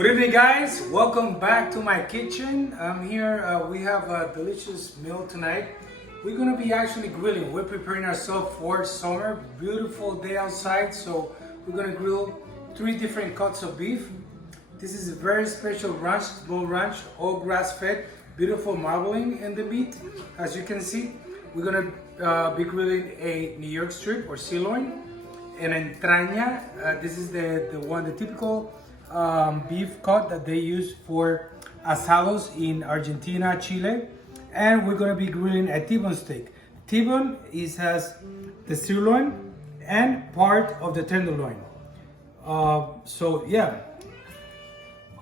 Good evening, guys. Welcome back to my kitchen. I'm here. We have a delicious meal tonight. We're gonna be actually grilling. We're preparing ourselves for summer. Beautiful day outside, so we're gonna grill 3 different cuts of beef. This is a very special ranch, small ranch, all grass-fed, beautiful marbling in the meat. As you can see, we're gonna be grilling a New York strip or sirloin, an entraña. This is the typical beef cut that they use for asados in Argentina, Chile, and we're gonna be grilling a T-bone steak. T-bone has the sirloin and part of the tenderloin. So yeah,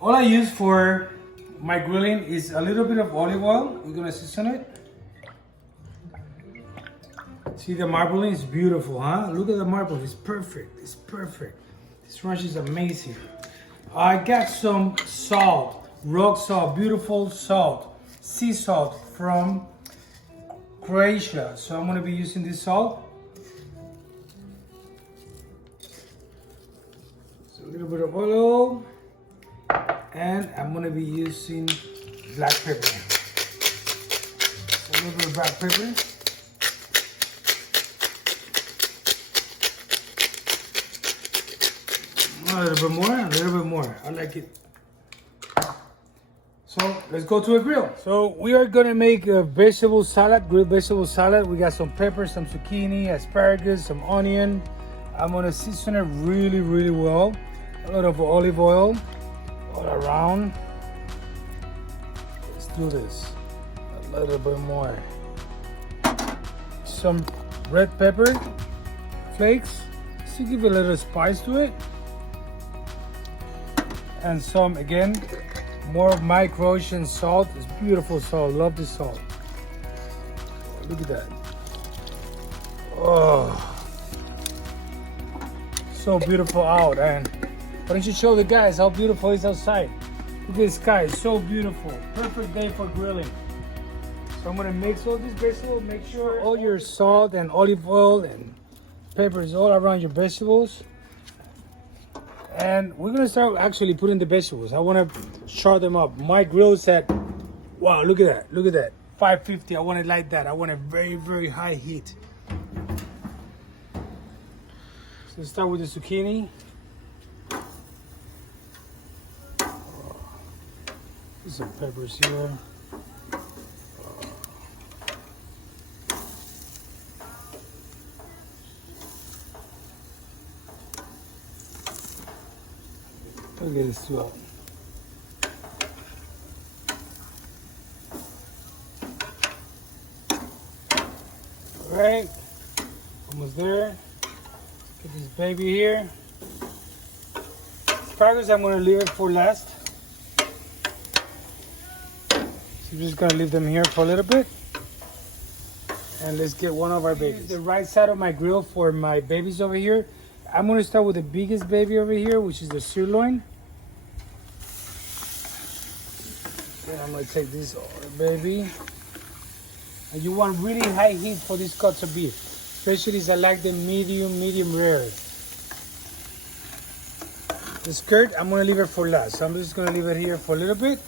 all I use for my grilling is a little bit of olive oil. We're gonna season it. See, the marbling is beautiful, huh? Look at the marble, it's perfect, it's perfect. This ranch is amazing. I got some salt, rock salt, beautiful salt, sea salt from Croatia. So I'm gonna be using this salt. So a little bit of oil, and I'm gonna be using black pepper. So a little bit of black pepper. A little bit more. I like it. So let's go to a grill. So we are gonna make a vegetable salad, grilled vegetable salad. We got some peppers, some zucchini, asparagus, some onion. I'm gonna season it really, really well. A lot of olive oil all around. Let's do this. A little bit more. Some red pepper flakes to give a little spice to it. And some, again, more of my Croatian salt. It's beautiful salt. Love this salt. Look at that. Oh, so beautiful out. And why don't you show the guys how beautiful it is outside? Look at this sky. It's so beautiful. Perfect day for grilling. So I'm gonna mix all these vegetables. Make sure all your salt and olive oil and pepper is all around your vegetables. And we're gonna start actually putting the vegetables. I wanna char them up. My grill is at, wow, look at that, 550. I want it like that. I want a very, very high heat. So let's start with the zucchini. Put some peppers here. Look at this out. All right, almost there. Get this baby here. Asparagus, I'm gonna leave it for last. So I'm just gonna leave them here for a little bit. And let's get one of our babies. The right side of my grill for my babies over here. I'm gonna start with the biggest baby over here, which is the sirloin. Then I'm gonna take this baby. And you want really high heat for these cuts of beef, especially if I like them medium rare. The skirt, I'm gonna leave it for last. So I'm just gonna leave it here for a little bit.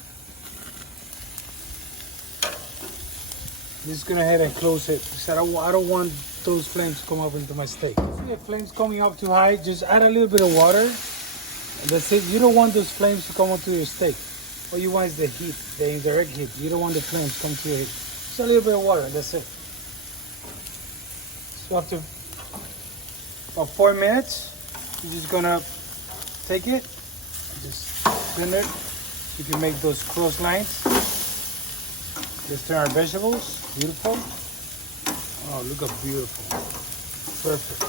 Just gonna head and close it because I don't want those flames to come up into my steak. See the flames coming up too high, just add a little bit of water. And that's it. You don't want those flames to come onto your steak. What you want is the heat, the indirect heat. You don't want the flames to come to your heat. Just a little bit of water, and that's it. So after about 4 minutes, you're just gonna take it, just trim it. You can make those close lines. Let's turn our vegetables. Beautiful. Oh, look how beautiful. Perfect.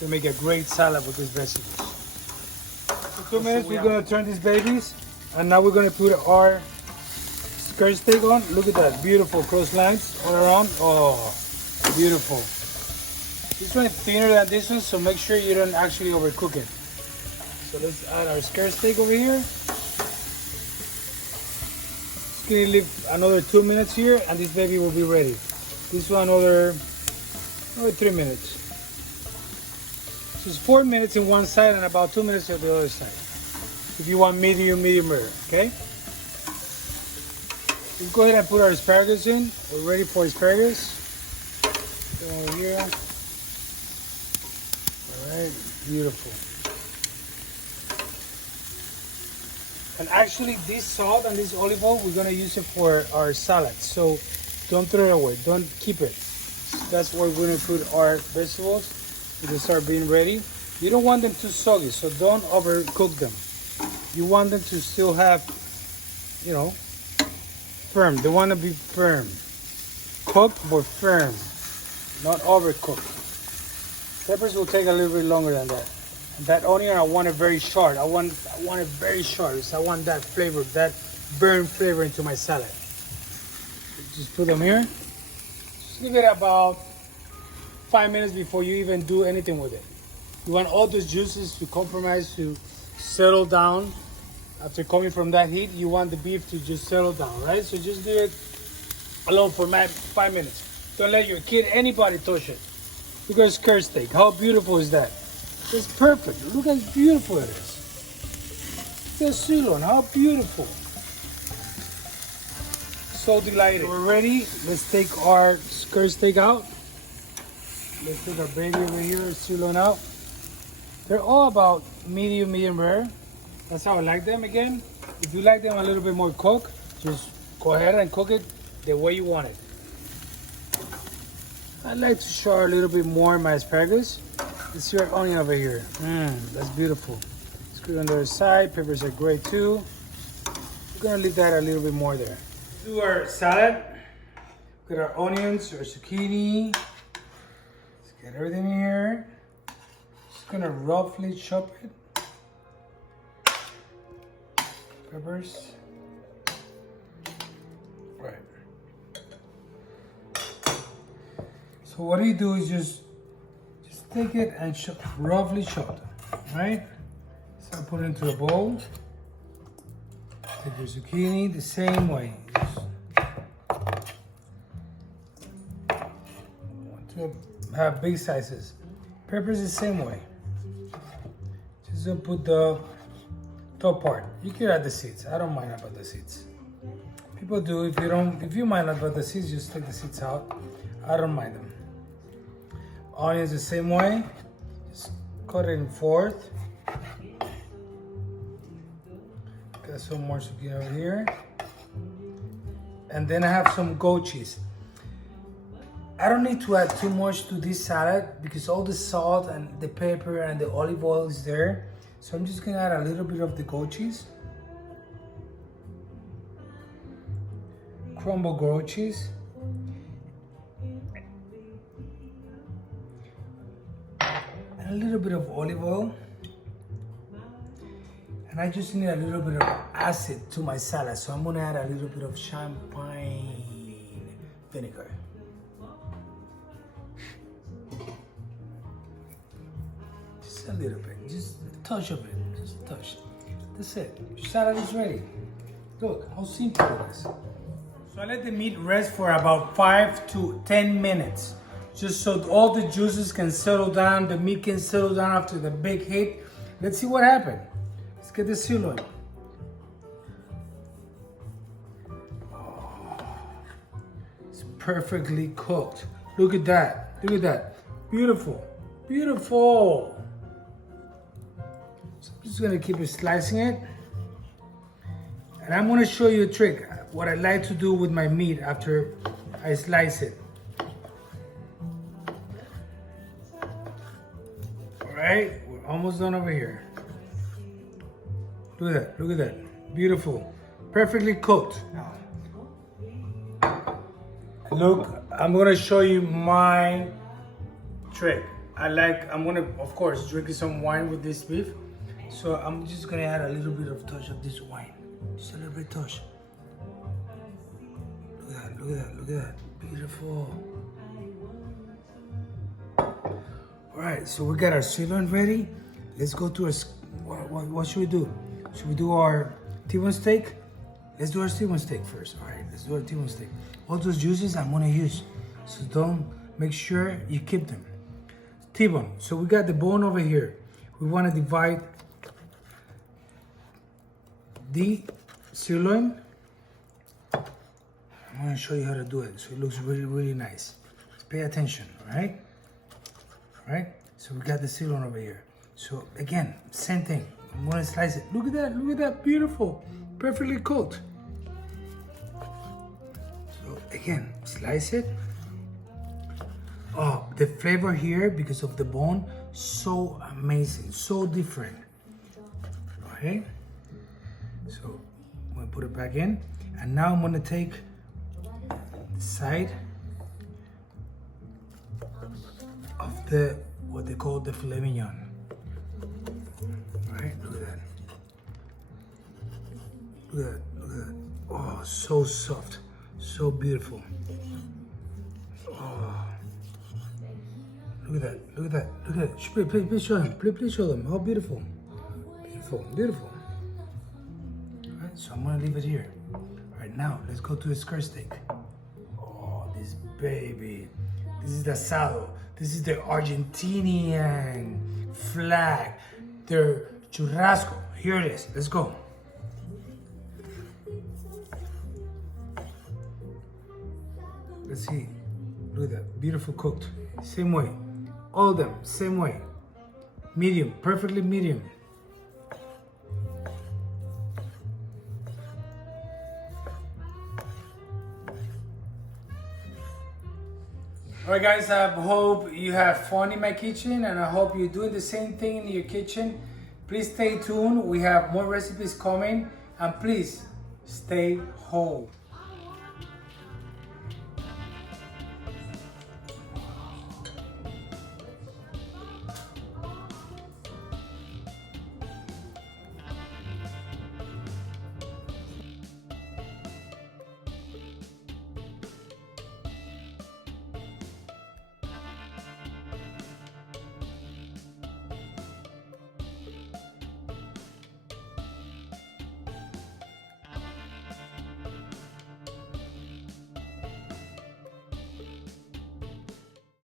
Gonna make a great salad with these vegetables. For 2 minutes, we're gonna turn these babies, and now we're gonna put our skirt steak on. Look at that, beautiful cross lines all around. Oh, beautiful. This one is thinner than this one, so make sure you don't actually overcook it. So let's add our skirt steak over here. Gonna leave another 2 minutes here, and this baby will be ready. This one another 3 minutes. Just 4 minutes in one side and about 2 minutes on the other side. If you want medium rare, okay? Let's go ahead and put our asparagus in. We're ready for asparagus. Go over here. All right, beautiful. And actually, this salt and this olive oil, we're gonna use it for our salad. So don't throw it away. Don't keep it. That's where we're gonna put our vegetables. They start being ready. You don't want them too soggy, so don't overcook them. You want them to still have, you know, firm. They want to be firm. Cooked but firm, not overcooked. Peppers will take a little bit longer than that. And that onion, I want it very short. I want it very short. Because I want that flavor, that burnt flavor into my salad. Just put them here. Just leave it about 5 minutes before you even do anything with it. You want all those juices to compromise, to settle down. After coming from that heat, you want the beef to just settle down, right? So just do it alone for 5 minutes. Don't let your kid, anybody touch it. Look at skirt steak. How beautiful is that? It's perfect. Look how beautiful it is. The sirloin, how beautiful. So delighted. We're ready. Let's take our skirt steak out. Let's take our baby over here, sirloin out. They're all about medium rare. That's how I like them again. If you like them a little bit more cooked, just go ahead and cook it the way you want it. I like to show a little bit more my asparagus. Let's see our onion over here. That's beautiful. It's good on the other side. Peppers are great too. We're gonna leave that a little bit more there. Do our salad. Get our onions, our zucchini. Let's get everything in here. Just gonna roughly chop it. Peppers. Right. So what you do is just take it and chop, roughly chop, right? So put it into a bowl. Take your zucchini the same way. Just want to have big sizes. Peppers the same way. Just don't put the top part. You can add the seeds. I don't mind about the seeds. People do. If you mind about the seeds, just take the seeds out. I don't mind them. Onions the same way. Just cut it in fourth. Got some more zucchini over here. And then I have some goat cheese. I don't need to add too much to this salad because all the salt and the pepper and the olive oil is there. So I'm just gonna add a little bit of the goat cheese. Crumble goat cheese. And a little bit of olive oil. And I just need a little bit of acid to my salad. So I'm gonna add a little bit of champagne vinegar. Just a little bit, just a touch of it, just a touch. That's it, your salad is ready. Look how simple it is. So I let the meat rest for about 5 to 10 minutes. Just so all the juices can settle down, the meat can settle down after the big heat. Let's see what happened. Let's get the sirloin. Oh, it's perfectly cooked. Look at that, look at that. Beautiful, beautiful. So I'm just gonna keep slicing it. And I'm gonna show you a trick, what I like to do with my meat after I slice it. All right, we're almost done over here. Look at that, look at that. Beautiful, perfectly cooked. Look, I'm gonna show you my trick. I'm gonna, of course, drink some wine with this beef. So I'm just gonna add a little bit of touch of this wine. Just a little bit touch. Look at that, look at that, look at that. Beautiful. All right, so we got our sirloin ready. Let's go to our, what should we do? Should we do our T-bone steak? Let's do our T-bone steak first. All right, let's do our T-bone steak. All those juices I'm gonna use. So make sure you keep them. T-bone. So we got the bone over here. We want to divide the sirloin. I'm going to show you how to do it so it looks really, really nice. Just pay attention, all right? All right? So we got the sirloin over here. So again, same thing. I'm going to slice it. Look at that, beautiful, perfectly cooked. So again, slice it. Oh, the flavor here, because of the bone, so amazing, so different. Okay, so I'm gonna put it back in, and now I'm gonna take the side of the, what they call the filet mignon. All right, look at that. Look at that, look at that. Oh, so soft, so beautiful. Oh. Look at that, look at that, look at that. Please show them, please show them. How beautiful. Beautiful, beautiful. All right, so I'm gonna leave it here. All right, now let's go to the skirt steak. Oh, this baby. This is the asado. This is the Argentinian flag. Their churrasco. Here it is, let's go. Let's see, look at that, beautiful cooked. Same way. All of them, same way. Medium, perfectly medium. Alright guys, I hope you have fun in my kitchen, and I hope you're doing the same thing in your kitchen. Please stay tuned, we have more recipes coming, and please stay home.